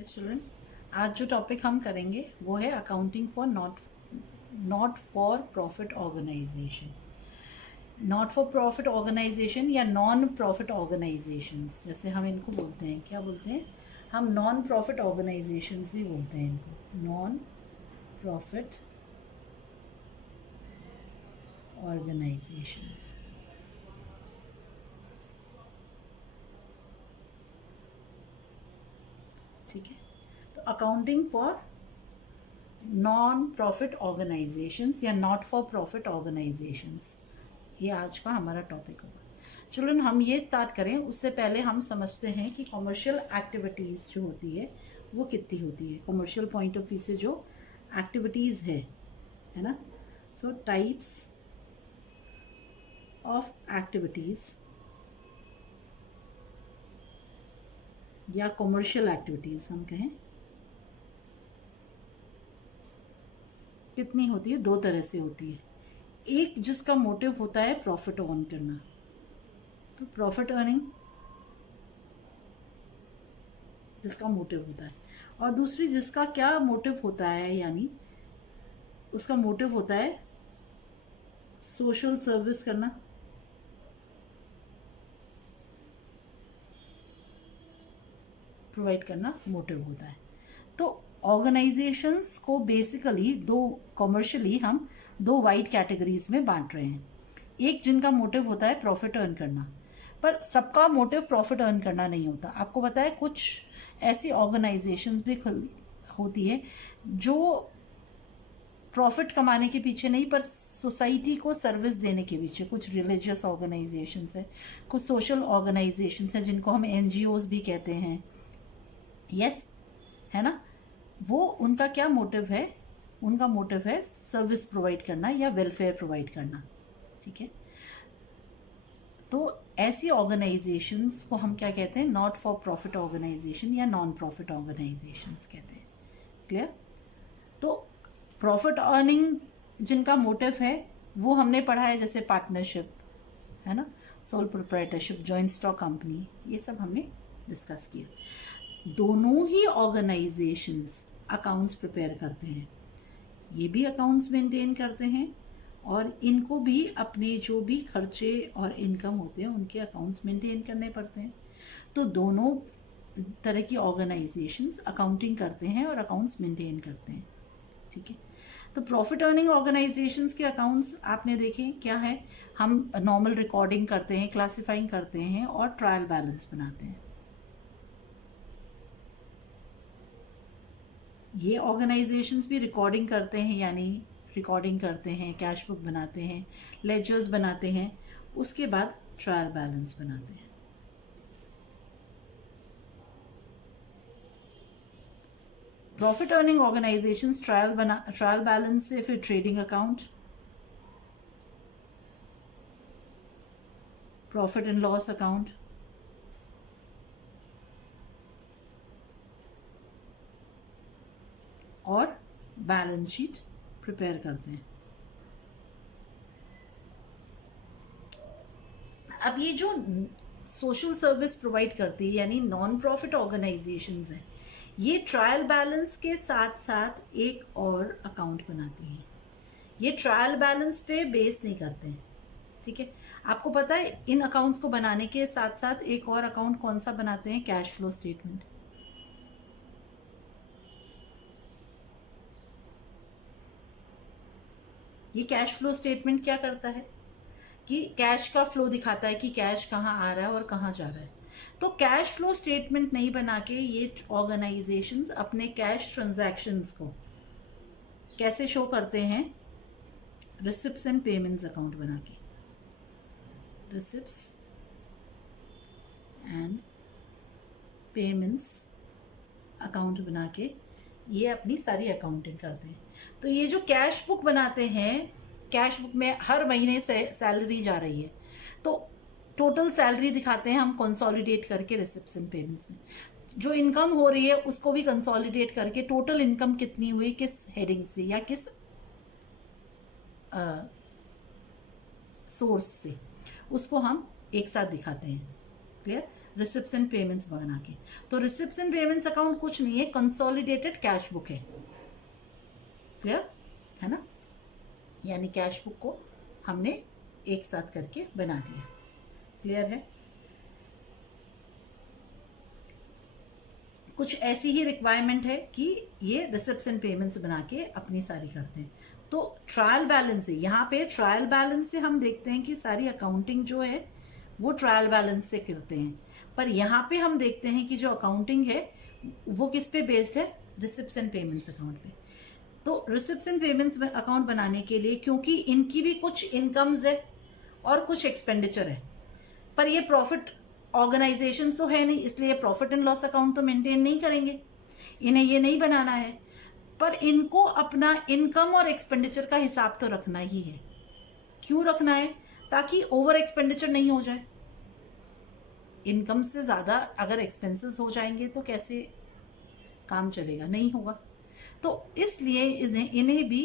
Yes children, आज जो topic हम करेंगे वो है accounting for not for profit organisation. Not for profit organisation या नॉन प्रॉफिट ऑर्गेनाइजेशंस, जैसे हम इनको बोलते हैं, क्या बोलते हैं हम? नॉन प्रॉफिट ऑर्गेनाइजेशंस भी बोलते हैं इनको, नॉन प्रॉफिट ऑर्गेनाइजेशंस। ठीक है, तो accounting for non profit organisations या नॉट फॉर प्रॉफिट ऑर्गेनाइजेशंस, ये आज का हमारा टॉपिक होगा। चिल्ड्रन, हम ये स्टार्ट करें उससे पहले हम समझते हैं कि कॉमर्शियल एक्टिविटीज़ जो होती है वो कितनी होती है। कॉमर्शियल पॉइंट ऑफ व्यू से जो एक्टिविटीज़ है ना, सो टाइप्स ऑफ एक्टिविटीज़ या कॉमर्शियल एक्टिविटीज़ हम कहें कितनी होती है? दो तरह से होती है। एक जिसका मोटिव होता है प्रॉफिट अर्न करना, तो प्रॉफिट अर्निंग जिसका मोटिव होता है, और दूसरी जिसका क्या मोटिव होता है, यानी उसका मोटिव होता है सोशल सर्विस करना, प्रोवाइड करना मोटिव होता है। तो ऑर्गेनाइजेशंस को बेसिकली दो, कॉमर्शियली हम दो वाइड कैटेगरीज में बांट रहे हैं। एक जिनका मोटिव होता है प्रॉफिट अर्न करना, पर सबका मोटिव प्रॉफिट अर्न करना नहीं होता। आपको पता है कुछ ऐसी ऑर्गेनाइजेशंस भी होती है जो प्रॉफिट कमाने के पीछे नहीं, पर सोसाइटी को सर्विस देने के पीछे। कुछ रिलीजियस ऑर्गेनाइजेशंस है, कुछ सोशल ऑर्गेनाइजेशंस है जिनको हम एनजीओज भी कहते हैं। यस, है ना। वो उनका क्या मोटिव है? उनका मोटिव है सर्विस प्रोवाइड करना या वेलफेयर प्रोवाइड करना। ठीक है, तो ऐसी ऑर्गेनाइजेशंस को हम क्या कहते हैं? नॉट फॉर प्रॉफिट ऑर्गेनाइजेशन या नॉन प्रॉफिट ऑर्गेनाइजेशंस कहते हैं। क्लियर? तो प्रॉफिट अर्निंग जिनका मोटिव है वो हमने पढ़ा है, जैसे पार्टनरशिप, है ना, sole proprietorship, joint stock company, ये सब हमने डिस्कस किया। दोनों ही ऑर्गेनाइजेशंस अकाउंट्स प्रिपेयर करते हैं, ये भी अकाउंट्स मेंटेन करते हैं, और इनको भी अपने जो भी खर्चे और इनकम होते हैं उनके अकाउंट्स मेंटेन करने पड़ते हैं। तो दोनों तरह की ऑर्गेनाइजेशंस अकाउंटिंग करते हैं और अकाउंट्स मेंटेन करते हैं। ठीक है, तो प्रॉफिट अर्निंग ऑर्गेनाइजेशंस के अकाउंट्स आपने देखे क्या है? हम नॉर्मल रिकॉर्डिंग करते हैं, क्लासिफाइंग करते हैं और ट्रायल बैलेंस बनाते हैं। ये ऑर्गेनाइजेशंस भी रिकॉर्डिंग करते हैं, यानी रिकॉर्डिंग करते हैं, कैश बुक बनाते हैं, लेजर्स बनाते हैं, उसके बाद ट्रायल बैलेंस बनाते हैं। Profit earning organisations trial balance से फिर trading account, profit and loss account, और बैलेंस शीट प्रिपेयर करते हैं। अब ये जो सोशल सर्विस प्रोवाइड करती है यानी नॉन प्रॉफिट ऑर्गेनाइजेशंस हैं, ये ट्रायल बैलेंस के साथ साथ एक और अकाउंट बनाती हैं। ये ट्रायल बैलेंस पे बेस नहीं करते हैं। ठीक है, आपको पता है इन अकाउंट्स को बनाने के साथ साथ एक और अकाउंट कौन सा बनाते हैं? Cash flow statement. ये कैश फ्लो स्टेटमेंट क्या करता है कि कैश का फ्लो दिखाता है कि कैश कहाँ आ रहा है और कहाँ जा रहा है। तो कैश फ्लो स्टेटमेंट नहीं बना के ये ऑर्गेनाइजेशंस अपने कैश ट्रांजैक्शंस को कैसे शो करते हैं? रिसिप्ट्स एंड पेमेंट्स अकाउंट बना के, रिसिप्ट्स एंड पेमेंट्स अकाउंट बना के ये अपनी सारी अकाउंटिंग करते हैं। तो ये जो कैश बुक बनाते हैं, कैश बुक में हर महीने से सैलरी जा रही है, तो टोटल सैलरी दिखाते हैं हम कंसोलिडेट करके रिसिप्ट्स एंड पेमेंट्स में। जो इनकम हो रही है उसको भी कंसोलिडेट करके टोटल इनकम कितनी हुई, किस हेडिंग से या किस सोर्स से, उसको हम एक साथ दिखाते हैं। क्लियर? रिसिप्ट्स एंड पेमेंट्स बना के। तो रिसिप्ट्स एंड पेमेंट्स अकाउंट कुछ नहीं है, कंसोलिडेटेड कैश बुक है। क्लियर है ना? यानी कैश बुक को हमने एक साथ करके बना दिया। क्लियर है? कुछ ऐसी ही रिक्वायरमेंट है कि ये रिसिप्ट्स एंड पेमेंट्स बना के अपनी सारी करते हैं। तो ट्रायल बैलेंस है, यहाँ पे ट्रायल बैलेंस से हम देखते हैं कि सारी अकाउंटिंग जो है वो ट्रायल बैलेंस से करते हैं, पर यहाँ पे हम देखते हैं कि जो अकाउंटिंग है वो किस पे बेस्ड है? रिसिप्ट्स एंड पेमेंट्स अकाउंट पे। तो रिसिप्ट्स एंड पेमेंट्स अकाउंट बनाने के लिए, क्योंकि इनकी भी कुछ इनकम्स है और कुछ एक्सपेंडिचर है, पर ये प्रॉफिट ऑर्गेनाइजेशन तो है नहीं, इसलिए प्रॉफिट एंड लॉस अकाउंट तो मेंटेन नहीं करेंगे, इन्हें ये नहीं बनाना है। पर इनको अपना इनकम और एक्सपेंडिचर का हिसाब तो रखना ही है। क्यों रखना है? ताकि ओवर एक्सपेंडिचर नहीं हो जाए। इनकम से ज़्यादा अगर एक्सपेंसेस हो जाएंगे तो कैसे काम चलेगा? नहीं होगा। तो इसलिए इन्हें भी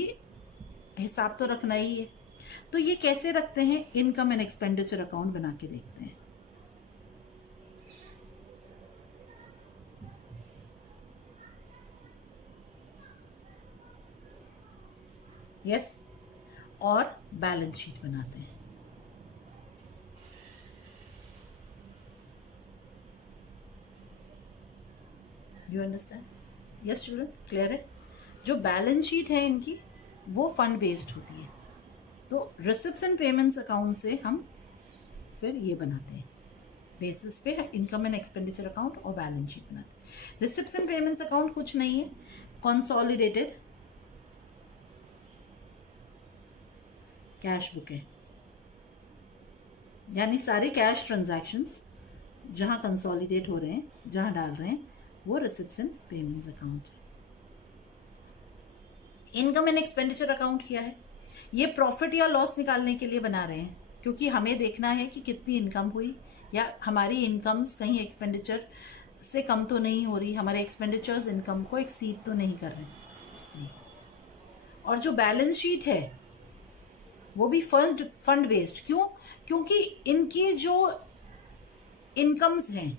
हिसाब तो रखना ही है। तो ये कैसे रखते हैं? इनकम एंड एक्सपेंडिचर अकाउंट बना के देखते हैं। यस, और बैलेंस शीट बनाते हैं। You understand? Yes children, clear है? जो बैलेंस शीट है इनकी वो फंड बेस्ड होती है। तो रिसिप्ट्स एंड पेमेंट्स अकाउंट से हम फिर ये बनाते हैं, बेसिस पे इनकम एंड एक्सपेंडिचर अकाउंट और बैलेंस शीट बनाते हैं। रिसिप्ट्स एंड पेमेंट्स अकाउंट कुछ नहीं है, कंसोलिडेटेड कैश बुक है। यानी सारे कैश ट्रांजैक्शंस जहां कंसोलिडेट हो रहे हैं, जहां डाल रहे हैं, वो रिसिप्ट्स एंड पेमेंट्स अकाउंट है। इनकम एंड एक्सपेंडिचर अकाउंट क्या है? ये प्रॉफिट या लॉस निकालने के लिए बना रहे हैं, क्योंकि हमें देखना है कि कितनी इनकम हुई या हमारी इनकम्स कहीं एक्सपेंडिचर से कम तो नहीं हो रही, हमारे एक्सपेंडिचर्स इनकम को एक्सीड तो नहीं कर रहे, इसलिए। और जो बैलेंस शीट है वो भी फंड बेस्ड। क्यों? क्योंकि इनकी जो इनकम्स हैं,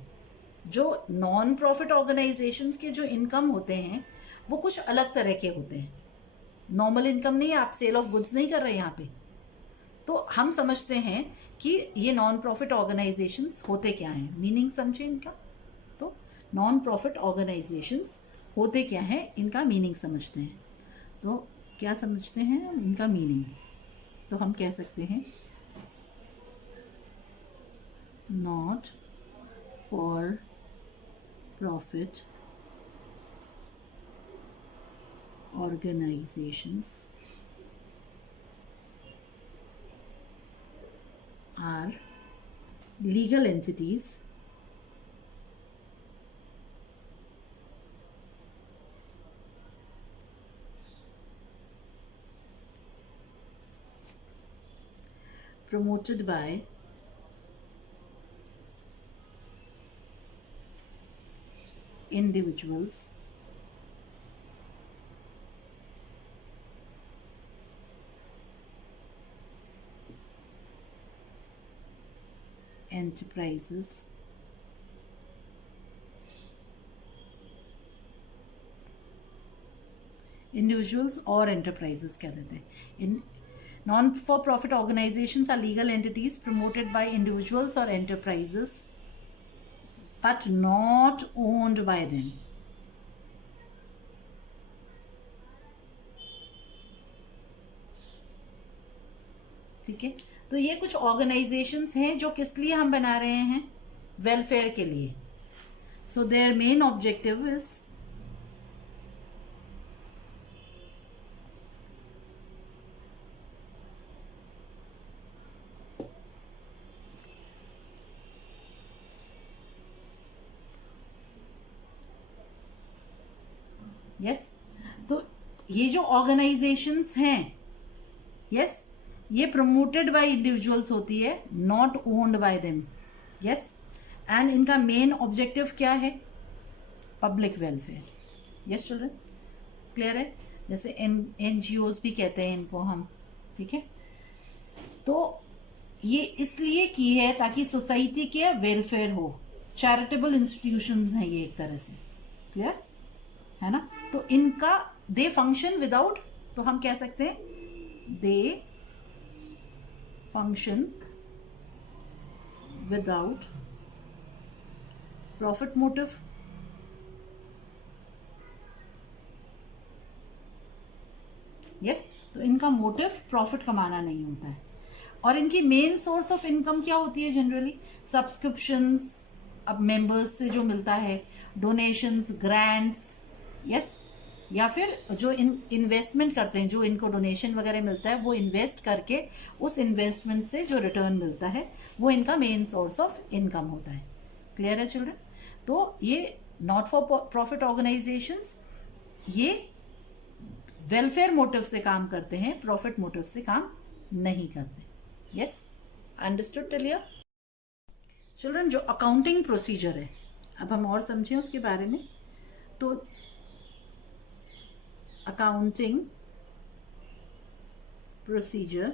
जो नॉन प्रॉफिट ऑर्गेनाइजेशंस के जो इनकम होते हैं वो कुछ अलग तरह के होते हैं। नॉर्मल इनकम नहीं है, आप सेल ऑफ गुड्स नहीं कर रहे यहाँ पे। तो हम समझते हैं कि ये नॉन प्रॉफिट ऑर्गेनाइजेशंस होते क्या हैं, मीनिंग समझे इनका। तो नॉन प्रॉफिट ऑर्गेनाइजेशंस होते क्या हैं, इनका मीनिंग समझते हैं। तो क्या समझते हैं हम इनका मीनिंग? तो हम कह सकते हैं not for profit organizations are legal entities promoted by individuals enterprises individuals और enterprises कह देते हैं। इन non for profit organisations are legal entities promoted by individuals or enterprises but not owned by them। ठीक है? तो ये कुछ ऑर्गेनाइजेशंस हैं जो किस लिए हम बना रहे हैं? वेलफेयर के लिए। So their main objective is yes. तो ये जो ऑर्गेनाइजेशंस हैं, यस, ये प्रमोटेड बाय इंडिविजुअल्स होती है, not owned by them. Yes, and इनका मेन ऑब्जेक्टिव क्या है? Public welfare. Yes children, clear है? जैसे एनजीओज भी कहते हैं इनको हम। ठीक है? तो ये इसलिए की है ताकि सोसाइटी के वेलफेयर हो, चैरिटेबल इंस्टीट्यूशंस हैं ये एक तरह से, क्लियर है ना। तो इनका दे फंक्शन विदाउट, तो हम कह सकते हैं they function without profit motive. Yes, तो इनका मोटिव प्रॉफिट कमाना नहीं होता है। और इनकी मेन सोर्स ऑफ इनकम क्या होती है जनरली? सब्सक्रिप्शंस, अब मेंबर्स से जो मिलता है, डोनेशंस, ग्रांट्स, यस, या फिर जो इन्वेस्टमेंट करते हैं, जो इनको डोनेशन वगैरह मिलता है वो इन्वेस्ट करके उस इन्वेस्टमेंट से जो रिटर्न मिलता है वो इनका मेन सोर्स ऑफ इनकम होता है। क्लियर है चिल्ड्रन? तो ये नॉट फॉर प्रॉफिट ऑर्गेनाइजेशंस ये वेलफेयर मोटिव से काम करते हैं, प्रॉफिट मोटिव से काम नहीं करते। Yes, understood till? चिल्ड्रन, जो अकाउंटिंग प्रोसीजर है, अब हम और समझें उसके बारे में। तो accounting procedure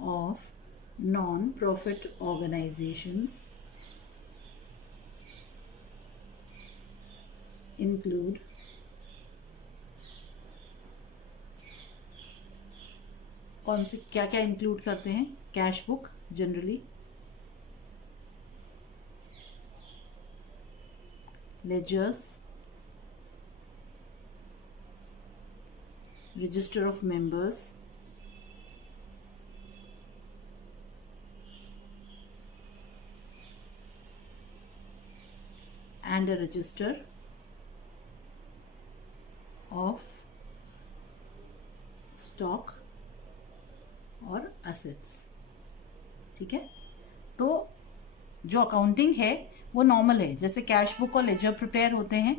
of non profit organisations include कौन से, क्या क्या इंक्लूड करते हैं? Cash book generally, ledgers, register of members, and a register of stock और assets। ठीक है, तो जो अकाउंटिंग है वो नॉर्मल है, जैसे कैश बुक और लेजर प्रिपेयर होते हैं,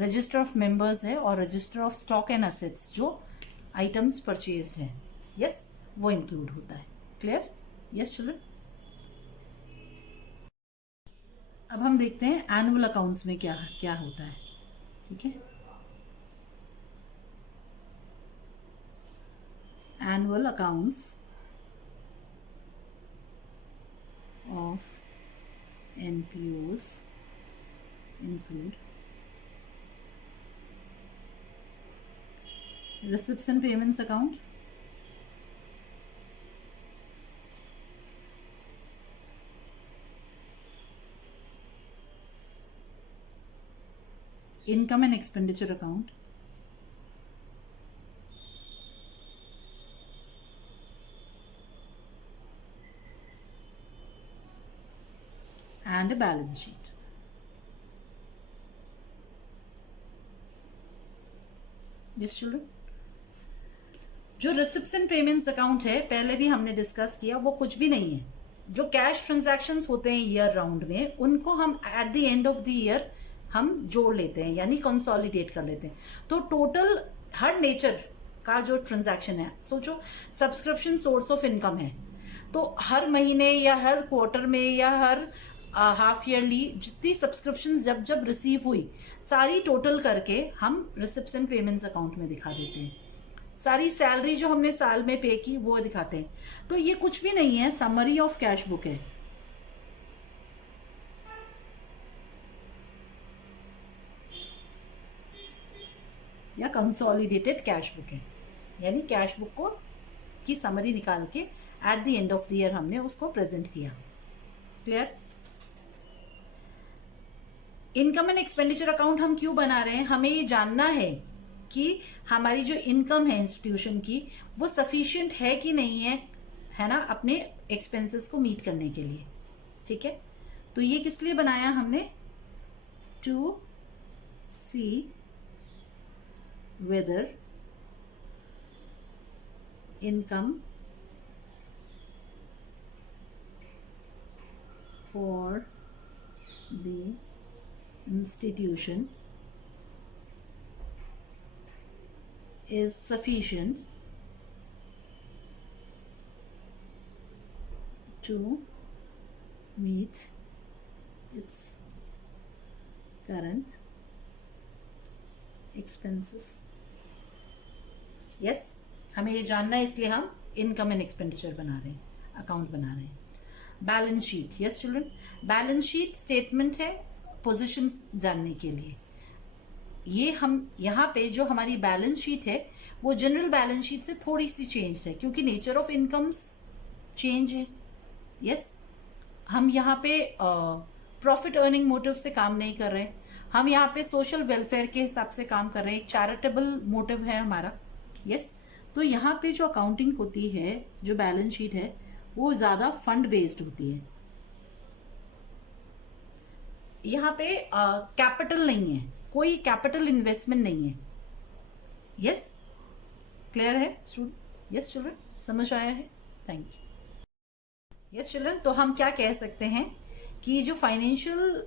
रजिस्टर ऑफ मेंबर्स है और register of stock and assets, जो आइटम्स परचेज्ड हैं, यस, वो इंक्लूड होता है। क्लियर? Yes children. अब हम देखते हैं एनुअल अकाउंट्स में क्या क्या होता है। ठीक है, annual accounts of NPOs include receipts and payments account, income and expenditure account, and a balance sheet। yes children, जो रिसिप्ट्स एंड पेमेंट्स अकाउंट है पहले भी हमने डिस्कस किया, वो कुछ भी नहीं है। जो कैश ट्रांजैक्शंस होते हैं ईयर राउंड में, उनको हम at the end of the year हम जोड़ लेते हैं, यानी कंसोलिडेट कर लेते हैं। तो टोटल हर नेचर का जो ट्रांजैक्शन है, सोचो सब्सक्रिप्शन सोर्स ऑफ इनकम है, तो हर महीने या हर क्वार्टर में या हर हाफ ईयरली जितनी सब्सक्रिप्शन जब जब रिसीव हुई, सारी टोटल करके हम रिसिप्ट्स एंड पेमेंट्स अकाउंट में दिखा देते हैं। सारी सैलरी जो हमने साल में पे की वो दिखाते हैं। तो ये कुछ भी नहीं है, समरी ऑफ कैश बुक है। या कंसोलिडेटेड कैश बुक है, यानी कैश बुक को की समरी निकाल के at the end of the year हमने उसको प्रेजेंट किया। Clear? Income and expenditure account हम क्यों बना रहे हैं? हमें ये जानना है कि हमारी जो इनकम है इंस्टीट्यूशन की वो सफिशिएंट है कि नहीं है ना, अपने एक्सपेंसेस को मीट करने के लिए। ठीक है, तो ये किस लिए बनाया हमने? To see whether income for the institution is sufficient to meet its current expenses। yes, हमें ये जानना है, इसलिए हम इनकम एंड एक्सपेंडिचर बना रहे हैं, अकाउंट बना रहे हैं। Balance sheet, yes children, balance sheet statement है पोजीशंस जानने के लिए। ये हम यहाँ पे जो हमारी बैलेंस शीट है वो जनरल बैलेंस शीट से थोड़ी सी चेंज है क्योंकि नेचर ऑफ इनकम्स चेंज है। यस, हम यहाँ पे प्रॉफिट अर्निंग मोटिव से काम नहीं कर रहे, हम यहाँ पे सोशल वेलफेयर के हिसाब से काम कर रहे हैं, चैरिटेबल मोटिव है हमारा। यस, तो यहाँ पे जो अकाउंटिंग होती है, जो बैलेंस शीट है, वो ज़्यादा फंड बेस्ड होती है। यहाँ पे कैपिटल नहीं है, कोई कैपिटल इन्वेस्टमेंट नहीं है। यस, क्लियर है स्टूडेंट? यस चिल्ड्रन, समझ आया है? Thank you. यस चिल्ड्रन, तो हम क्या कह सकते हैं कि जो फाइनेंशियल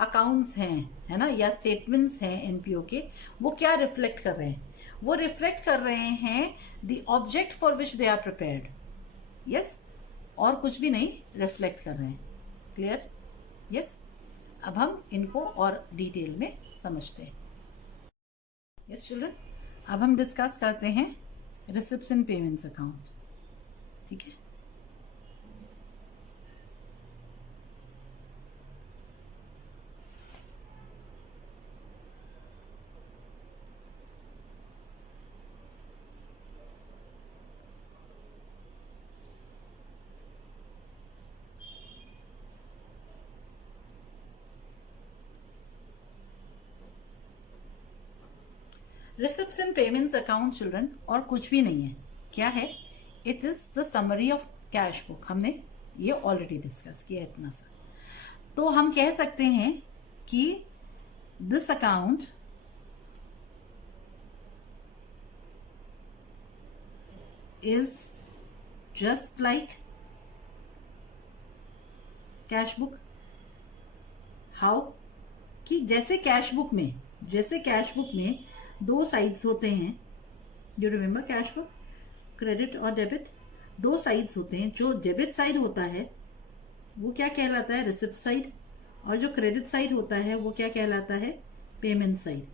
अकाउंट्स हैं, है ना, या स्टेटमेंट्स हैं एनपीओ के, वो क्या रिफ्लेक्ट कर रहे हैं? वो रिफ्लेक्ट कर रहे हैं the object for which they are prepared. Yes, और कुछ भी नहीं रिफ्लेक्ट कर रहे हैं। क्लियर? यस, अब हम इनको और डिटेल में समझते हैं। यस चिल्ड्रन, अब हम डिस्कस करते हैं रिसिप्ट्स एंड पेमेंट्स अकाउंट। ठीक है, receipts and payments account children और कुछ भी नहीं है। क्या है? It is the summary of cash book. हमने ये ऑलरेडी डिस्कस किया इतना सा। तो हम कह सकते हैं कि this account is just like cash book. How? कि जैसे कैश बुक में दो साइड्स होते हैं। You remember cash book, credit और डेबिट, दो साइड्स होते हैं। जो डेबिट साइड होता है वो क्या कहलाता है? Receipt side. और जो क्रेडिट साइड होता है वो क्या कहलाता है? Payment side.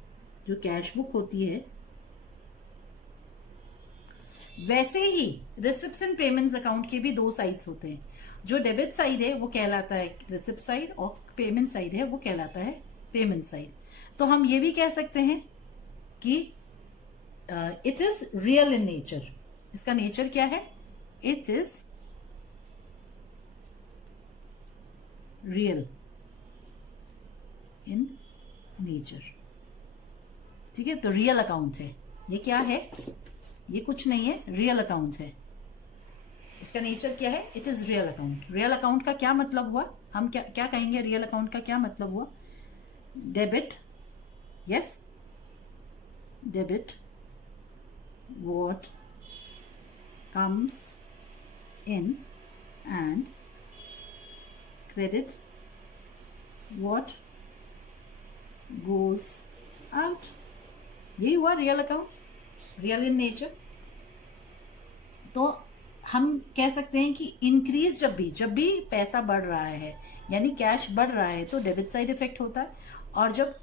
जो कैश बुक होती है, वैसे ही रिसिप्ट्स एंड पेमेंट्स अकाउंट के भी दो साइड्स होते हैं। जो डेबिट साइड है वो कहलाता है रिसिप्ट साइड, और पेमेंट साइड है वो कहलाता है पेमेंट साइड। तो हम ये भी कह सकते हैं कि it is real in nature. इसका नेचर क्या है? It is real in nature. ठीक है, तो रियल अकाउंट है। ये क्या है? ये कुछ नहीं है, रियल अकाउंट है। इसका नेचर क्या है? It is real account. Real account का क्या मतलब हुआ? हम क्या क्या कहेंगे? रियल अकाउंट का क्या मतलब हुआ? Debit, yes, debit what comes in and credit what goes out। यही हुआ real account, real in nature. तो हम कह सकते हैं कि इंक्रीज जब भी पैसा बढ़ रहा है, यानी कैश बढ़ रहा है, तो डेबिट साइड इफेक्ट होता है, और जब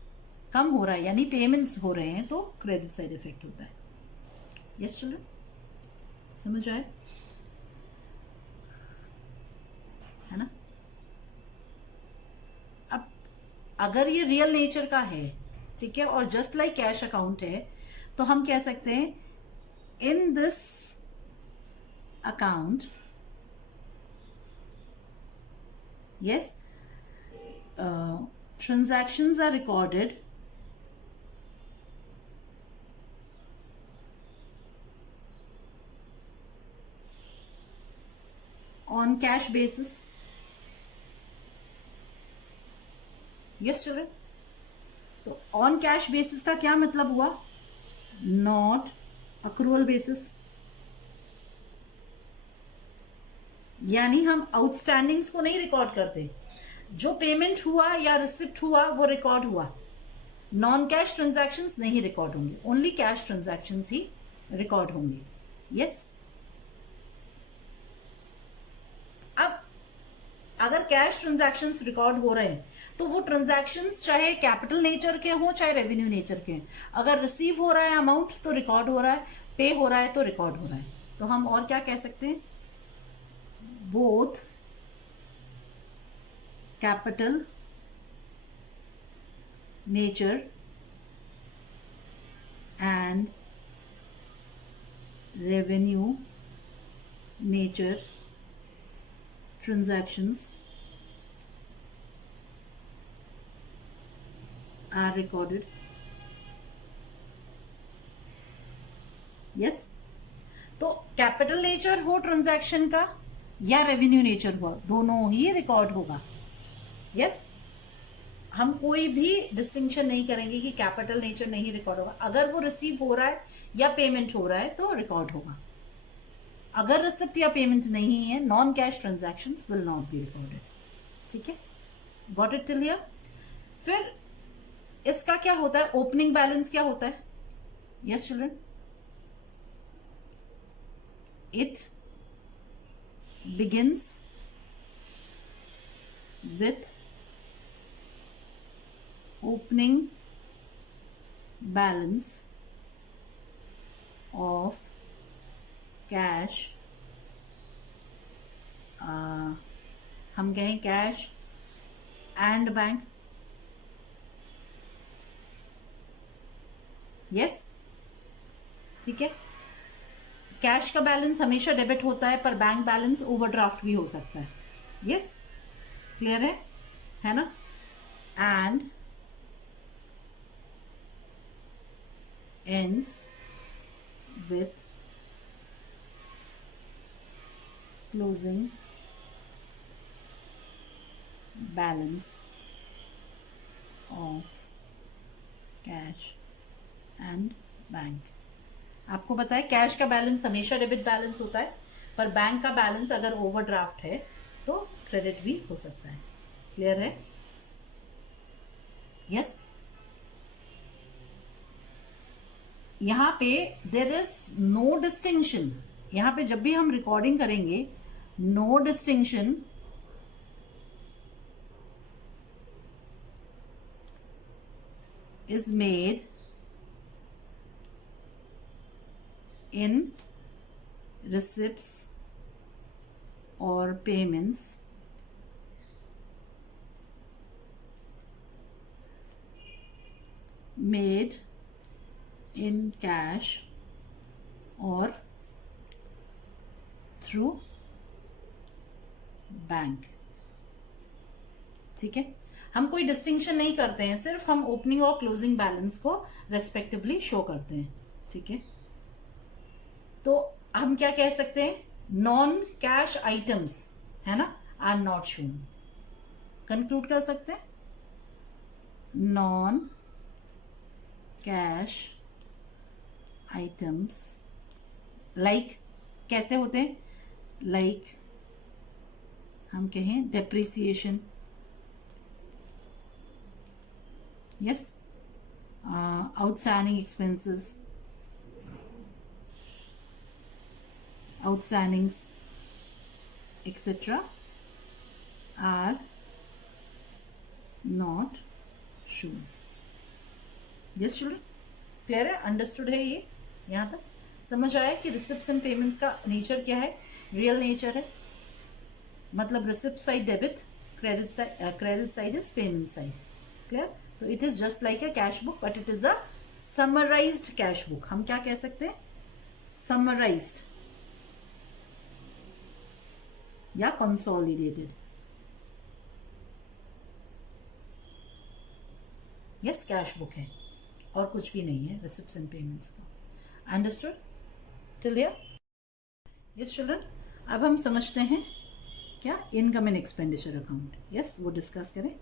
कम हो रहा है यानी पेमेंट्स हो रहे हैं तो क्रेडिट साइड इफेक्ट होता है। यस चिल्ड्रन, समझ आए? है ना? अब अगर ये रियल नेचर का है, ठीक है, और जस्ट लाइक कैश अकाउंट है, तो हम कह सकते हैं in this account, yes, transactions are recorded on cash basis। Yes children, तो ऑन कैश बेसिस का क्या मतलब हुआ? Not accrual basis. यानी हम आउटस्टैंडिंग्स को नहीं रिकॉर्ड करते, जो पेमेंट हुआ या रिसिप्ट हुआ वो रिकॉर्ड हुआ। नॉन कैश ट्रांजैक्शंस नहीं रिकॉर्ड होंगे, ओनली कैश ट्रांजैक्शंस ही रिकॉर्ड होंगे। यस, अब अगर कैश ट्रांजैक्शंस रिकॉर्ड हो रहे हैं तो वो ट्रांजैक्शंस चाहे कैपिटल नेचर के हों चाहे रेवेन्यू नेचर के। अगर रिसीव हो रहा है अमाउंट तो रिकॉर्ड हो रहा है, पे हो रहा है तो रिकॉर्ड हो रहा है। तो हम और क्या कह सकते हैं, both capital nature and revenue nature transactions are recorded. Yes. तो कैपिटल नेचर हो ट्रांजैक्शन का या रेवेन्यू नेचर हो, दोनों ही रिकॉर्ड होगा. यस. हम कोई भी डिस्टिंक्शन नहीं करेंगे कि कैपिटल नेचर नहीं रिकॉर्ड होगा. अगर वो रिसीव हो रहा है या पेमेंट हो रहा है तो रिकॉर्ड होगा. अगर रिसिप्ट या पेमेंट नहीं है, non cash transaction will not be recorded. ठीक है, गॉट इट टिल हियर. फिर इसका क्या होता है, ओपनिंग बैलेंस क्या होता है. Yes children, it begins with opening balance of cash. हम कहें कैश एंड बैंक. यस, ठीक है. कैश का बैलेंस हमेशा डेबिट होता है, पर बैंक बैलेंस ओवरड्राफ्ट भी हो सकता है. यस, क्लियर है ना. And ends with closing balance of cash and bank. आपको पता है कैश का बैलेंस हमेशा डेबिट बैलेंस होता है, पर बैंक का बैलेंस अगर ओवरड्राफ्ट है तो क्रेडिट भी हो सकता है. क्लियर है. यस. यहां पे देर इज नो डिस्टिंक्शन. यहां पे जब भी हम रिकॉर्डिंग करेंगे, no distinction is made in receipts or payments made in cash or through bank. ठीक है, हम कोई डिस्टिंक्शन नहीं करते हैं, सिर्फ हम ओपनिंग और क्लोजिंग बैलेंस को रेस्पेक्टिवली शो करते हैं. ठीक है, तो हम क्या कह सकते हैं, नॉन कैश आइटम्स है ना, आर नॉट शोन. कंक्लूड कर सकते हैं, नॉन कैश आइटम्स लाइक कैसे होते हैं, लाइक हम कहें depreciation. Yes, outstanding expenses, outstandings, etc. are not shown. Yes children, clear है, understood है. ये यहाँ तक समझ आया कि रिसिप्ट्स एंड पेमेंट्स का नेचर क्या है. रियल नेचर है, मतलब receipt side debit, credit side is payment side. Clear. तो it is just like a cash book, but it is a summarised cash book. हम क्या कह सकते हैं, समराइज्ड या कंसोलिडेटेड. यस, कैश बुक है और कुछ भी नहीं है रिसिप्ट्स एंड पेमेंट्स का. Understood till here. Yes children, अब हम समझते हैं क्या, income and expenditure account. Yes, वो डिस्कस करें.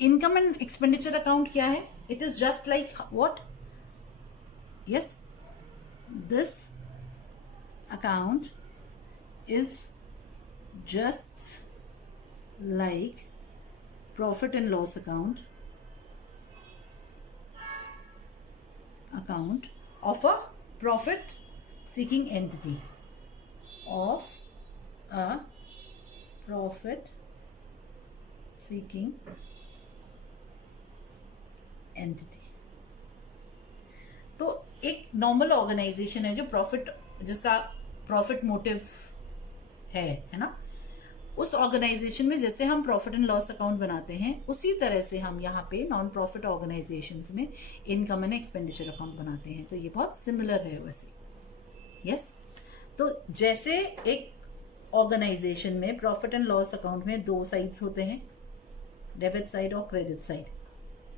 इनकम एंड एक्सपेंडिचर अकाउंट क्या है, it is just like what. Yes, this account is just like profit and loss account of a profit seeking entity, of a profit seeking entity. तो एक normal organisation है जो जिसका profit motive है ना, उस ऑर्गेनाइजेशन में जैसे हम प्रॉफिट एंड लॉस अकाउंट बनाते हैं उसी तरह से हम यहाँ पे नॉन प्रॉफिट ऑर्गेनाइजेशंस में इनकम एंड एक्सपेंडिचर अकाउंट बनाते हैं। तो ये बहुत सिमिलर है वैसे। यस, तो जैसे एक ऑर्गेनाइजेशन में प्रॉफिट एंड लॉस अकाउंट में दो साइड्स होते हैं, डेबिट साइड और क्रेडिट साइड।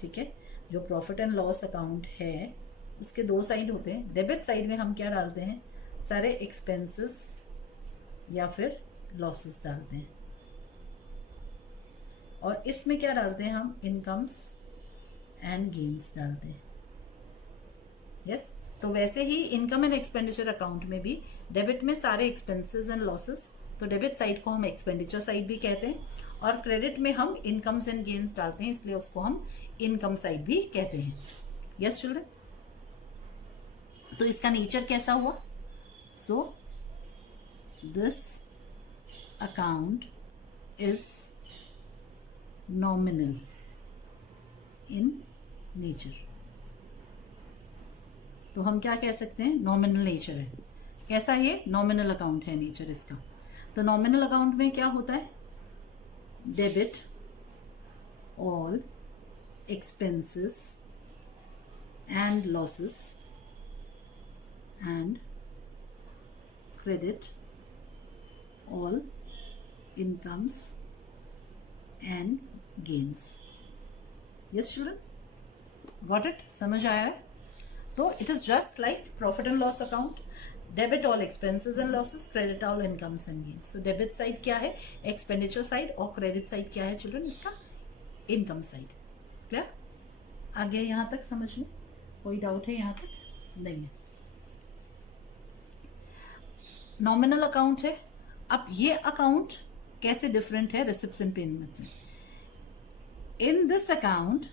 ठीक है, जो प्रॉफिट एंड लॉस अकाउंट है उसके दो साइड होते हैं। डेबिट साइड में हम क्या डालते हैं, सारे एक्सपेंसेस या फिर लॉसेस डालते हैं, और इसमें क्या डालते हैं, हम इनकम्स एंड गेन्स डालते हैं। यस, तो वैसे ही इनकम एंड एक्सपेंडिचर अकाउंट में भी डेबिट में सारे एक्सपेंसेस एंड लॉसेस, तो डेबिट साइड को हम एक्सपेंडिचर साइड भी कहते हैं, और क्रेडिट में हम इनकम्स एंड गेन्स डालते हैं, इसलिए उसको हम इनकम साइड भी कहते हैं। यस चिल्ड्रन, तो इसका नेचर कैसा हुआ, so this account is nominal in nature. तो हम क्या कह सकते हैं, नॉमिनल नेचर है। कैसा, ये नॉमिनल अकाउंट है नेचर इसका। तो नॉमिनल अकाउंट में क्या होता है, debit all expenses and losses and credit all incomes and gains. Yes children, got it, समझ आया है। तो it is just like profit and loss account, debit all expenses and losses, credit all incomes and gains. So debit side क्या है, expenditure side, और credit side क्या है children, इसका इनकम साइड। क्लियर, आ गया यहाँ तक समझ में, कोई डाउट है यहाँ तक, नहीं है। नॉमिनल अकाउंट है। अब ये अकाउंट कैसे डिफरेंट है रिसिप्ट्स एंड पेमेंट से। In this account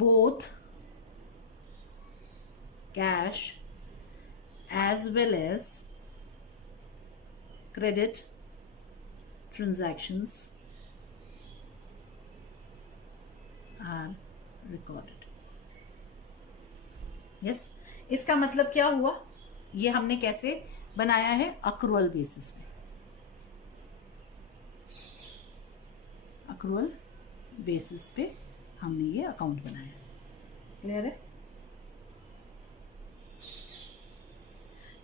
both cash as well as credit transactions are recorded. Yes, इसका मतलब क्या हुआ, ये हमने कैसे बनाया है, अक्रूअल बेसिस पे, अक्रूअल बेसिस पे हमने ये अकाउंट बनाया। क्लियर है।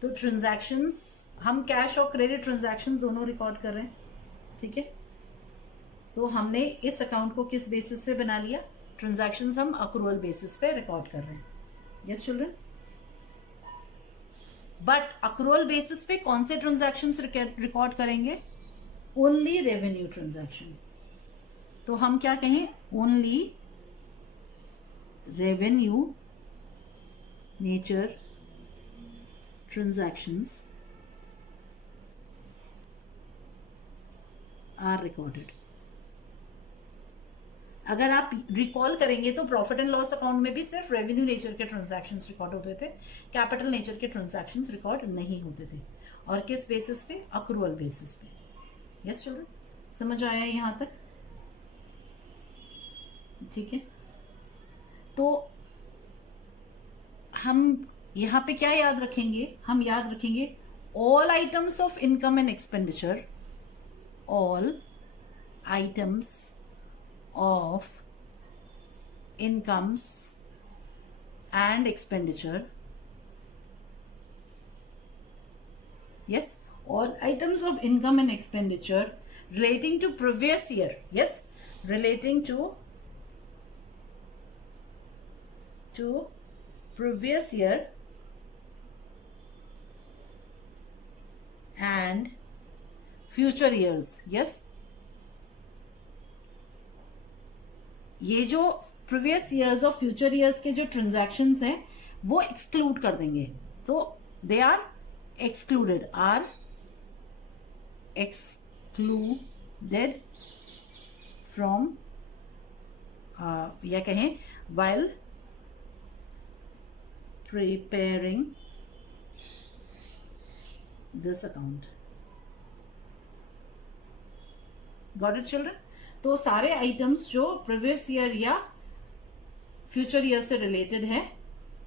तो ट्रांजैक्शंस हम कैश और क्रेडिट ट्रांजैक्शंस दोनों रिकॉर्ड कर रहे हैं। ठीक है, तो हमने इस अकाउंट को किस बेसिस पे बना लिया, ट्रांजैक्शंस हम अक्रूअल बेसिस पे रिकॉर्ड कर रहे हैं। Yes children, but accrual basis पे कौन से ट्रांजैक्शंस रिकॉर्ड करेंगे, ओनली रेवेन्यू ट्रांजैक्शन। तो हम क्या कहें, only revenue nature transactions are recorded. अगर आप रिकॉल करेंगे तो प्रॉफिट एंड लॉस अकाउंट में भी सिर्फ रेवेन्यू नेचर के ट्रांजैक्शंस रिकॉर्ड होते थे, कैपिटल नेचर के ट्रांजैक्शंस रिकॉर्ड नहीं होते थे। और किस बेसिस पे, अक्रूअल बेसिस पे। यस चिल्ड्रन, समझ आया यहां तक। ठीक है, तो हम यहां पे क्या याद रखेंगे, हम याद रखेंगे all items of income and expenditure, all items of incomes and expenditure. Yes, all items of income and expenditure relating to previous year. Yes, relating to previous year and future years. Yes, ये जो previous years और future years के जो transactions हैं वो exclude कर देंगे। तो they are excluded, are excluded from, या कहें while preparing this account. Got it children? तो सारे आइटम्स जो प्रीवियस ईयर या फ्यूचर ईयर से रिलेटेड है,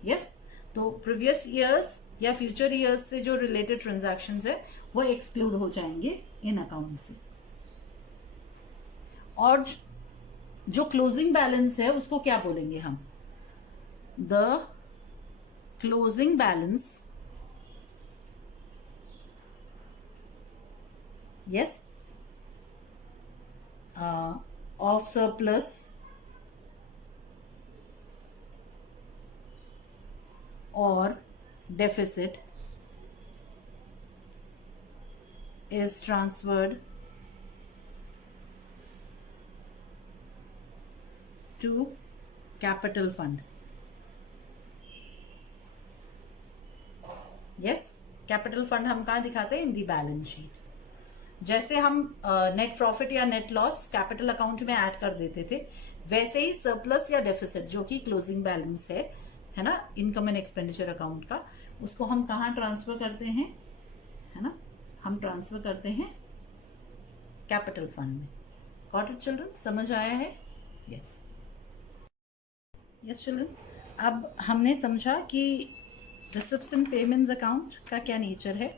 यस, तो प्रीवियस ईयर्स या फ्यूचर ईयर्स से जो रिलेटेड ट्रांजैक्शंस है वो एक्सक्लूड हो जाएंगे इन अकाउंट से। और जो क्लोजिंग बैलेंस है उसको क्या बोलेंगे हम? The closing balance, yes, of surplus or deficit is transferred to capital fund. Yes, capital fund हम कहाँ दिखाते हैं? इन दी बैलेंस शीट। जैसे हम नेट प्रॉफिट या नेट लॉस कैपिटल अकाउंट में ऐड कर देते थे, वैसे ही सरप्लस या डेफिसिट जो कि क्लोजिंग बैलेंस है ना, इनकम एंड एक्सपेंडिचर अकाउंट का, उसको हम कहाँ ट्रांसफर करते हैं, है ना, हम ट्रांसफर करते हैं कैपिटल फंड में। Got it children? समझ आया है? Yes, yes children. अब हमने समझा कि रिसिप्ट्स एंड पेमेंट्स अकाउंट का क्या नेचर है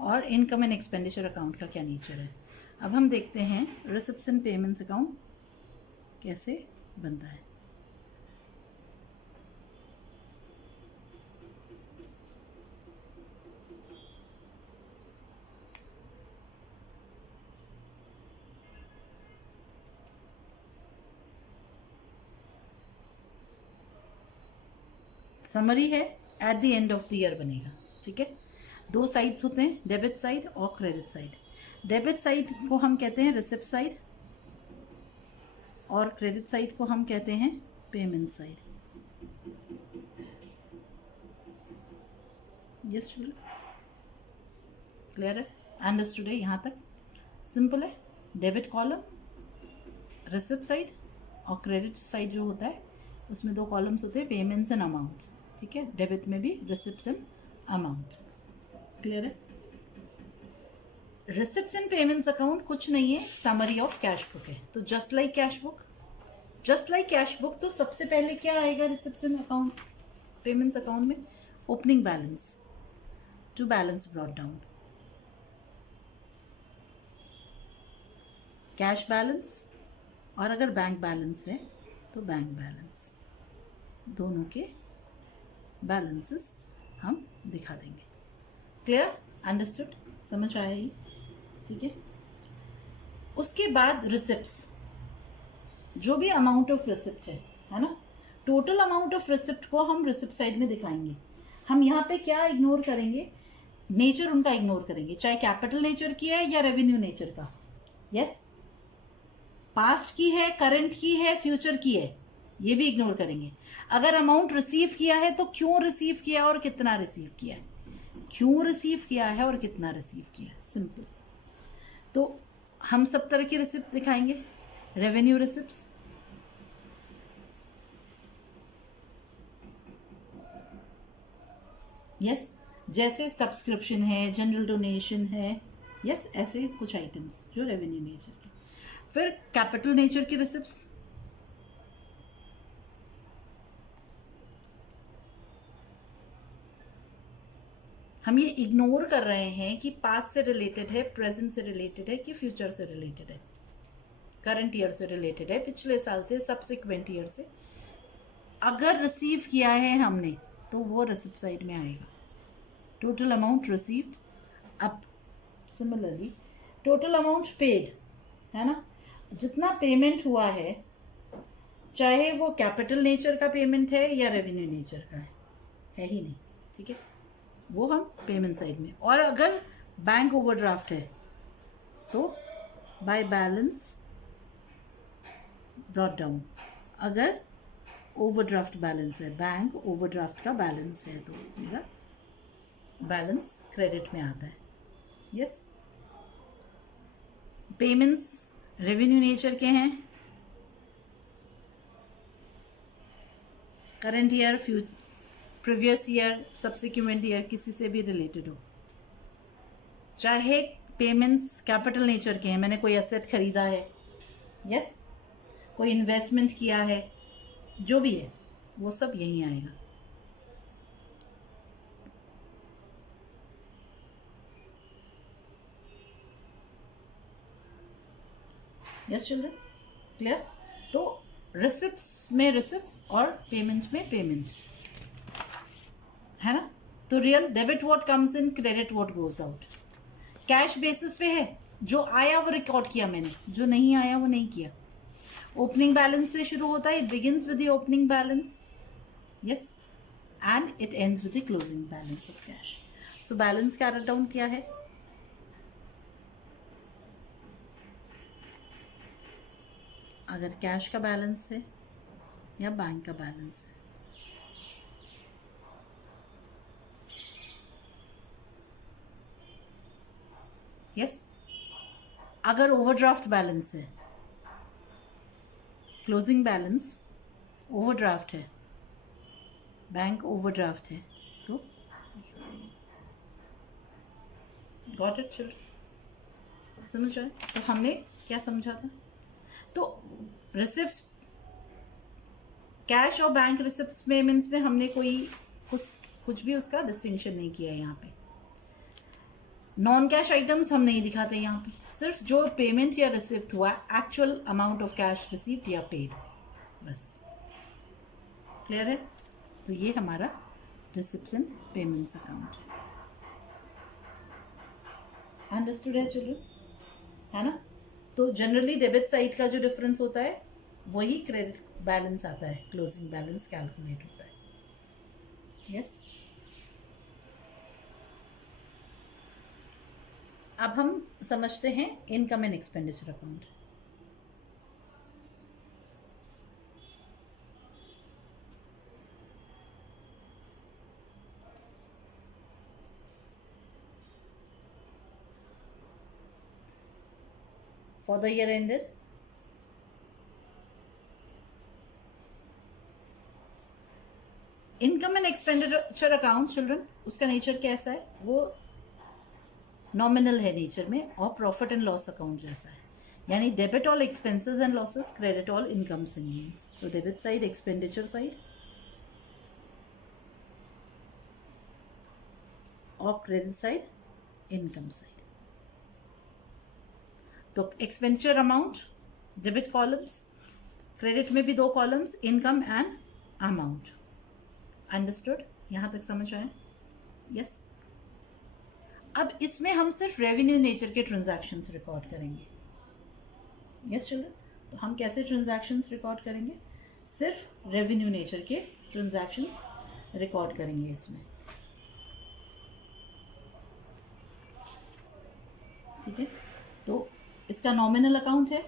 और इनकम एंड एक्सपेंडिचर अकाउंट का क्या नेचर है। अब हम देखते हैं रिसिप्ट्स एंड पेमेंट्स अकाउंट कैसे बनता है। समरी है, at the end of the year बनेगा, ठीक है। दो साइड्स होते हैं, डेबिट साइड और क्रेडिट साइड। डेबिट साइड को हम कहते हैं रिसिप्ट साइड और क्रेडिट साइड को हम कहते हैं पेमेंट साइड। यस चलो, क्लियर है? अंडरस्टूड है यहाँ तक? सिंपल है। डेबिट कॉलम, रिसिप्ट साइड और क्रेडिट साइड जो होता है उसमें दो कॉलम्स होते हैं, पेमेंट्स एंड अमाउंट, ठीक है। डेबिट में भी रिसिप्ट्स एंड अमाउंट, क्लियर है? रिसिप्ट्स एंड पेमेंट्स अकाउंट कुछ नहीं है, समरी ऑफ कैश बुक है। तो just like cash book, just like cash book, तो सबसे पहले क्या आएगा receipts and account payments account में? Opening balance to balance brought down, cash balance, और अगर बैंक बैलेंस है तो बैंक बैलेंस, दोनों के बैलेंसेस हम दिखा देंगे। क्लियर? अंडरस्टूड? समझ आया ये? ठीक है। उसके बाद रिसिप्ट्स, जो भी अमाउंट ऑफ रिसिप्ट है ना, टोटल अमाउंट ऑफ रिसिप्ट को हम रिसिप्ट साइड में दिखाएंगे। हम यहाँ पे क्या इग्नोर करेंगे? नेचर उनका इग्नोर करेंगे, चाहे कैपिटल नेचर की है या रेवेन्यू नेचर का। यस, पास्ट की है, करंट की है, फ्यूचर की है, ये भी इग्नोर करेंगे। अगर अमाउंट रिसीव किया है तो क्यों रिसीव किया और कितना रिसीव किया है, क्यों रिसीव किया है और कितना रिसीव किया है, सिंपल। तो हम सब तरह की रिसिप्ट दिखाएंगे। रेवेन्यू रिसिप्ट्स, यस, जैसे सब्सक्रिप्शन है, जनरल डोनेशन है, यस, ऐसे कुछ आइटम्स जो रेवेन्यू नेचर के। फिर कैपिटल नेचर की रिसिप्ट्स, हम ये इग्नोर कर रहे हैं कि पास्ट से रिलेटेड है, प्रेजेंट से रिलेटेड है कि फ्यूचर से रिलेटेड है, करंट ईयर से रिलेटेड है, पिछले साल से, सब्सिक्वेंट ईयर से। अगर रिसीव किया है हमने तो वो रिसिप्ट साइड में आएगा। टोटल अमाउंट रिसीव्ड, अब सिमिलरली टोटल अमाउंट पेड, है ना, जितना पेमेंट हुआ है, चाहे वो कैपिटल नेचर का पेमेंट है या रेवेन्यू नेचर का है ही नहीं, ठीक है, वो हम पेमेंट साइड में। और अगर बैंक ओवरड्राफ्ट है तो बाय बैलेंस ब्रॉट डाउन, अगर ओवरड्राफ्ट बैलेंस है, बैंक ओवरड्राफ्ट का बैलेंस है, तो मेरा बैलेंस क्रेडिट में आता है। यस, पेमेंट्स रेवेन्यू नेचर के हैं, current year, previous year, subsequent year, किसी से भी रिलेटेड हो, चाहे पेमेंट्स कैपिटल नेचर के हैं, मैंने कोई एसेट खरीदा है, यस, कोई इन्वेस्टमेंट किया है, जो भी है वो सब यहीं आएगा। Yes children, clear? तो रिसिप्ट्स में रिसिप्ट्स और पेमेंट्स में पेमेंट, है ना? तो real debit what comes in, credit what goes out. Cash basis पे है, जो आया वो रिकॉर्ड किया मैंने, जो नहीं आया वो नहीं किया। ओपनिंग बैलेंस से शुरू होता है, it begins with the opening balance, yes, and it ends with the closing balance of cash. So balance carried down क्या है? अगर कैश का बैलेंस है या बैंक का बैलेंस है, यस, अगर ओवरड्राफ्ट बैलेंस है, क्लोजिंग बैलेंस ओवरड्राफ्ट है, बैंक ओवरड्राफ्ट है, तो गॉट इट चिल्ड्रन, समझ आए? तो हमने क्या समझा था? तो रिसिप्ट्स, कैश और बैंक रिसिप्ट्स पेमेंट्स में हमने कोई कुछ भी उसका डिस्टिंक्शन नहीं किया है। यहाँ पे नॉन कैश आइटम्स हम नहीं दिखाते, यहाँ पे सिर्फ जो पेमेंट या रिसिप्ट हुआ, actual amount of cash received या पेड, बस। क्लियर है? तो ये हमारा रिसिप्ट्स एंड पेमेंट्स अकाउंट है। अंडरस्टूड है चिल्ड्रन? है ना? तो जनरली डेबिट साइड का जो डिफरेंस होता है वही क्रेडिट बैलेंस आता है, क्लोजिंग बैलेंस कैलकुलेट होता है। यस, अब हम समझते हैं income and expenditure account. For the year ended, income and expenditure account children, उसका नेचर कैसा है? वो नॉमिनल है नेचर में और प्रॉफिट एंड लॉस अकाउंट जैसा है, यानी debit all expenses and losses, credit all incomes and gains. तो डेबिट साइड एक्सपेंडिचर साइड और क्रेडिट साइड इनकम साइड। तो expenditure amount debit columns, credit में भी दो columns, income and amount. Understood? यहां तक समझ आए? यस। अब इसमें हम सिर्फ रेवेन्यू नेचर के ट्रांजैक्शंस रिकॉर्ड करेंगे। Yes children? तो हम कैसे ट्रांजैक्शंस रिकॉर्ड करेंगे? सिर्फ रेवेन्यू नेचर के ट्रांजैक्शंस रिकॉर्ड करेंगे इसमें। ठीक है? तो इसका नॉमिनल अकाउंट है,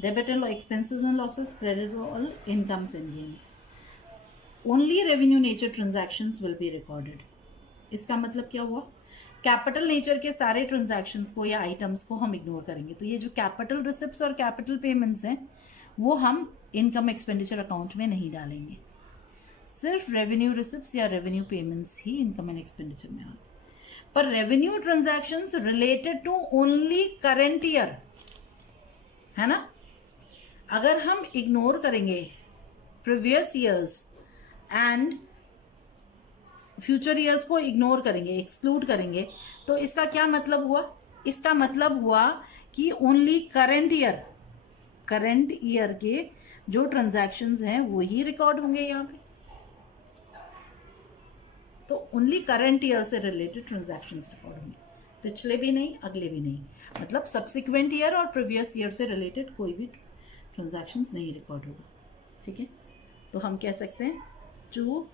debit and expenses and losses, credit all incomes and gains. Only revenue nature transactions will be recorded. इसका मतलब क्या हुआ? कैपिटल नेचर के सारे ट्रांजैक्शंस को या आइटम्स को हम इग्नोर करेंगे। तो ये जो कैपिटल रिसिप्ट्स और कैपिटल पेमेंट्स हैं वो हम इनकम एक्सपेंडिचर अकाउंट में नहीं डालेंगे। सिर्फ रेवेन्यू रिसिप्ट्स या रेवेन्यू पेमेंट्स ही इनकम एंड एक्सपेंडिचर में आए। पर revenue transactions related to only current year, है ना? अगर हम इग्नोर करेंगे previous years and future years को इग्नोर करेंगे, एक्सक्लूड करेंगे, तो इसका क्या मतलब हुआ? इसका मतलब हुआ कि ओनली करंट ईयर के जो ट्रांजैक्शंस हैं वही रिकॉर्ड होंगे यहाँ पे। तो ओनली करंट ईयर से रिलेटेड ट्रांजैक्शंस रिकॉर्ड होंगे, पिछले भी नहीं, अगले भी नहीं। मतलब सब्सिक्वेंट ईयर और प्रीवियस ईयर से रिलेटेड कोई भी ट्रांजैक्शंस नहीं रिकॉर्ड होगा। ठीक है? तो हम कह सकते हैं टू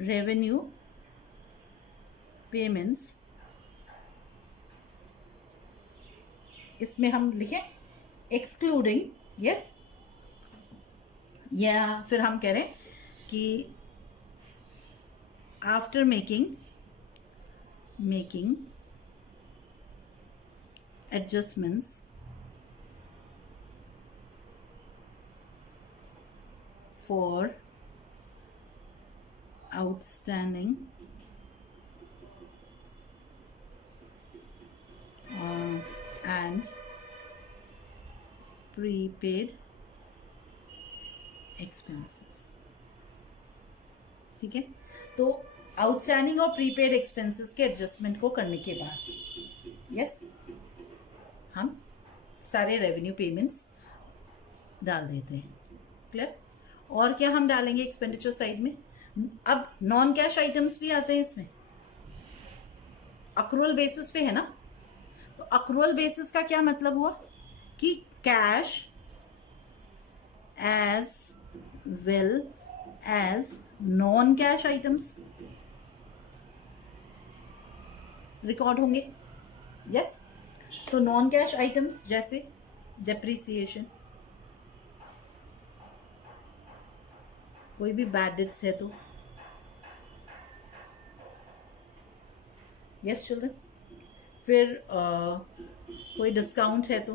रेवेन्यू पेमेंट्स, इसमें हम लिखें एक्सक्लूडिंग, यस, या फिर हम कह रहे हैं कि after making adjustments for outstanding and prepaid expenses. ठीक है, तो आउटस्टैंडिंग और प्रीपेड एक्सपेंसेस के एडजस्टमेंट को करने के बाद यस हम सारे रेवेन्यू पेमेंट्स डाल देते हैं. क्लियर? और क्या हम डालेंगे एक्सपेंडिचर साइड में? अब नॉन कैश आइटम्स भी आते हैं इसमें. अक्रूअल बेसिस पे है ना, तो अक्रूअल बेसिस का क्या मतलब हुआ कि cash as well as non cash items record होंगे. यस, तो नॉन कैश आइटम्स जैसे डेप्रिसिएशन, कोई भी बैड डेट्स है तो. यस चिल्ड्रन, फिर कोई डिस्काउंट है तो,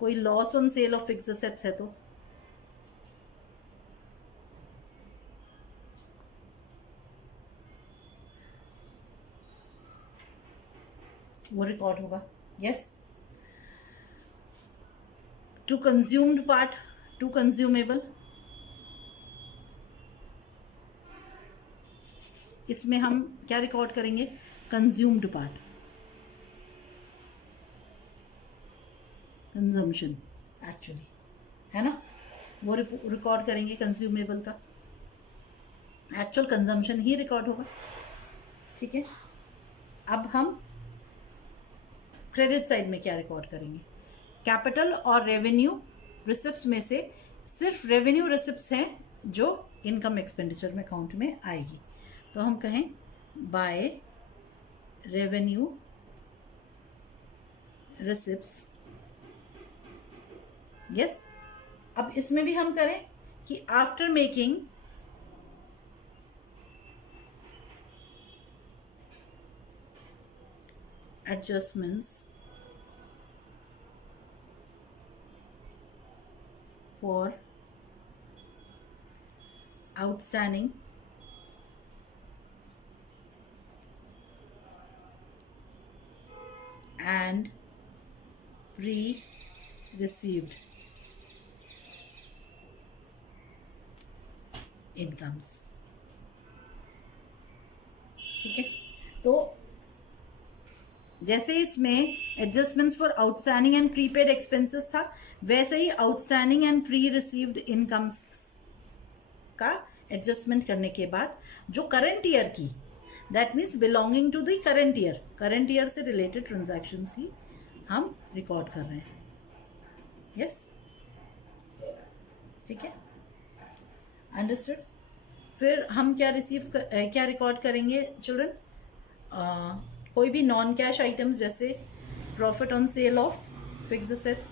कोई loss on sale of fixed assets है तो, वो रिकॉर्ड होगा. Yes, to consumed part, to consumable, इसमें हम क्या रिकॉर्ड करेंगे? कंज्यूम्ड पार्ट, कंजम्पशन एक्चुअली है ना, वो रिकॉर्ड करेंगे. कंज्यूमेबल का एक्चुअल कंजम्पशन ही रिकॉर्ड होगा. ठीक है, अब हम क्रेडिट साइड में क्या रिकॉर्ड करेंगे? कैपिटल और रेवेन्यू रिसिप्ट्स में से सिर्फ रेवेन्यू रिसिप्ट्स हैं जो इनकम एक्सपेंडिचर में अकाउंट में आएगी. तो हम कहें बाय रेवेन्यू रिसिप्ट्स. यस, अब इसमें भी हम करें कि after making adjustments for outstanding and pre-received incomes. ठीक है, तो जैसे इसमें adjustments for outstanding and prepaid expenses था, वैसे ही outstanding and pre received incomes का एडजस्टमेंट करने के बाद जो करंट ईयर की, that means belonging to the current year से रिलेटेड ट्रांजैक्शंस ही हम रिकॉर्ड कर रहे हैं. यस, ठीक है, अंडरस्टूड. फिर हम क्या रिकॉर्ड करेंगे चिल्ड्रन? कोई भी नॉन कैश आइटम्स जैसे profit on sale of fixed assets,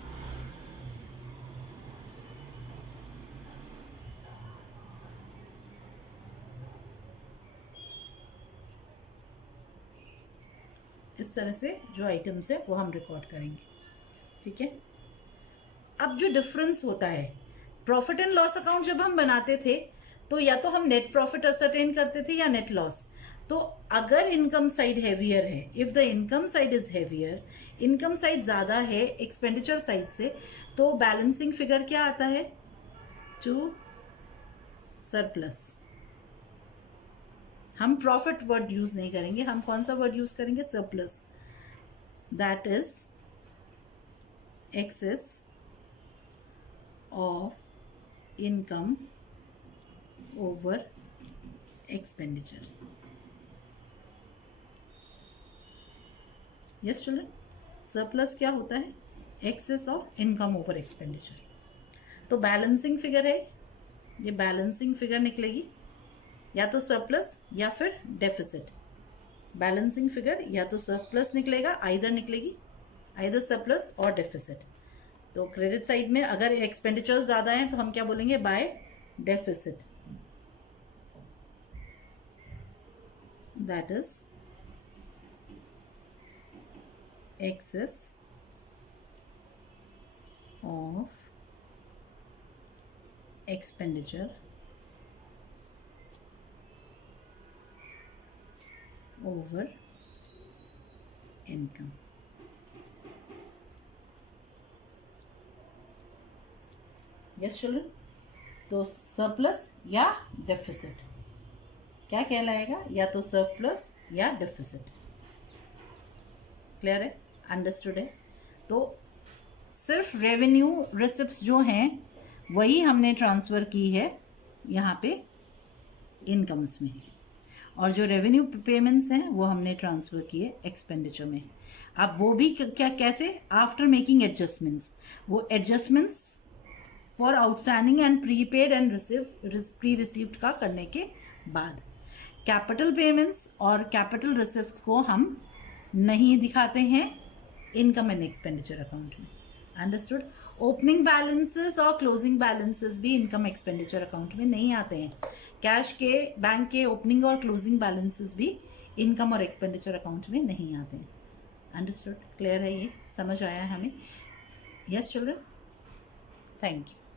इस तरह से जो आइटम्स है वो हम रिकॉर्ड करेंगे. ठीक है, अब जो डिफरेंस होता है, प्रॉफिट एंड लॉस अकाउंट जब हम बनाते थे तो या तो हम नेट प्रॉफिट असरटेन करते थे या नेट लॉस. तो अगर इनकम साइड हैवियर है, if the income side is heavier, income side ज़्यादा है एक्सपेंडिचर साइड से, तो बैलेंसिंग फिगर क्या आता है? To surplus. हम प्रॉफिट वर्ड यूज नहीं करेंगे, हम कौन सा वर्ड यूज करेंगे? Surplus. That is excess of income over expenditure. Yes children, surplus क्या होता है? Excess of income over expenditure. तो बैलेंसिंग फिगर है, ये बैलेंसिंग फिगर निकलेगी या तो सरप्लस या फिर डेफिसिट. बैलेंसिंग फिगर या तो सरप्लस निकलेगा, आइदर निकलेगी, आइदर सरप्लस और डेफिसिट. तो क्रेडिट साइड में अगर एक्सपेंडिचर्स ज़्यादा हैं तो हम क्या बोलेंगे? By deficit. That is excess of expenditure over income. Yes children, तो सरप्लस या डेफिसिट क्या कहलाएगा, या तो सरप्लस या डेफिसिट। क्लियर है, अंडरस्टूड है। तो सिर्फ रेवेन्यू रिसिप्ट्स जो हैं वही हमने ट्रांसफ़र की है यहाँ पे इनकम्स में, और जो रेवेन्यू पेमेंट्स हैं वो हमने ट्रांसफ़र किए एक्सपेंडिचर में। अब वो भी क्या कैसे, आफ्टर मेकिंग एडजस्टमेंट्स, वो adjustments for outstanding and prepaid and pre received का करने के बाद। कैपिटल पेमेंट्स और कैपिटल रिसिप्ट को हम नहीं दिखाते हैं इनकम एंड एक्सपेंडिचर अकाउंट में। अंडरस्टूड। ओपनिंग बैलेंसेस और क्लोजिंग बैलेंसेस भी इनकम एक्सपेंडिचर अकाउंट में नहीं आते हैं। कैश के, बैंक के ओपनिंग और क्लोजिंग बैलेंसेस भी इनकम और एक्सपेंडिचर अकाउंट में नहीं आते हैं। अंडरस्टूड, क्लियर है, ये समझ आया हमें? Yes children, thank you.